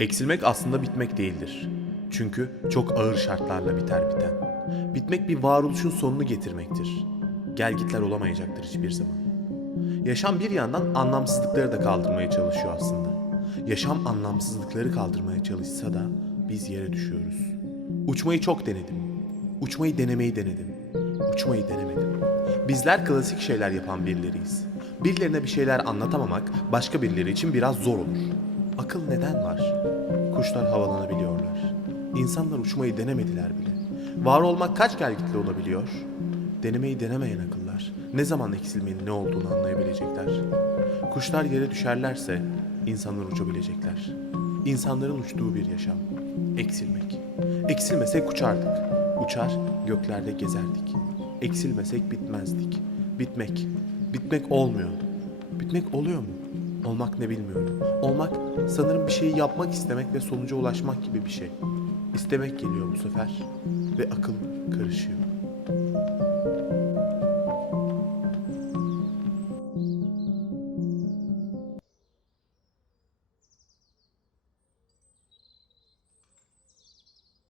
Eksilmek aslında bitmek değildir. Çünkü çok ağır şartlarla biter biten. Bitmek bir varoluşun sonunu getirmektir. Gelgitler olamayacaktır hiçbir zaman. Yaşam bir yandan anlamsızlıkları da kaldırmaya çalışıyor aslında. Yaşam anlamsızlıkları kaldırmaya çalışsa da biz yere düşüyoruz. Uçmayı çok denedim. Uçmayı denemeyi denedim. Uçmayı denemedim. Bizler klasik şeyler yapan birileriyiz. Birilerine bir şeyler anlatamamak başka birileri için biraz zor olur. Akıl neden var? Kuşlar havalanabiliyorlar. İnsanlar uçmayı denemediler bile. Var olmak kaç gelgitli olabiliyor? Denemeyi denemeyen akıllar ne zaman eksilmenin ne olduğunu anlayabilecekler. Kuşlar yere düşerlerse insanlar uçabilecekler. İnsanların uçtuğu bir yaşam. Eksilmek. Eksilmesek uçardık. Uçar göklerde gezerdik. Eksilmesek bitmezdik. Bitmek. Bitmek olmuyor. Bitmek oluyor mu? Olmak ne bilmiyorum. Olmak sanırım bir şeyi yapmak istemek ve sonuca ulaşmak gibi bir şey. İstemek geliyor bu sefer ve akıl karışıyor.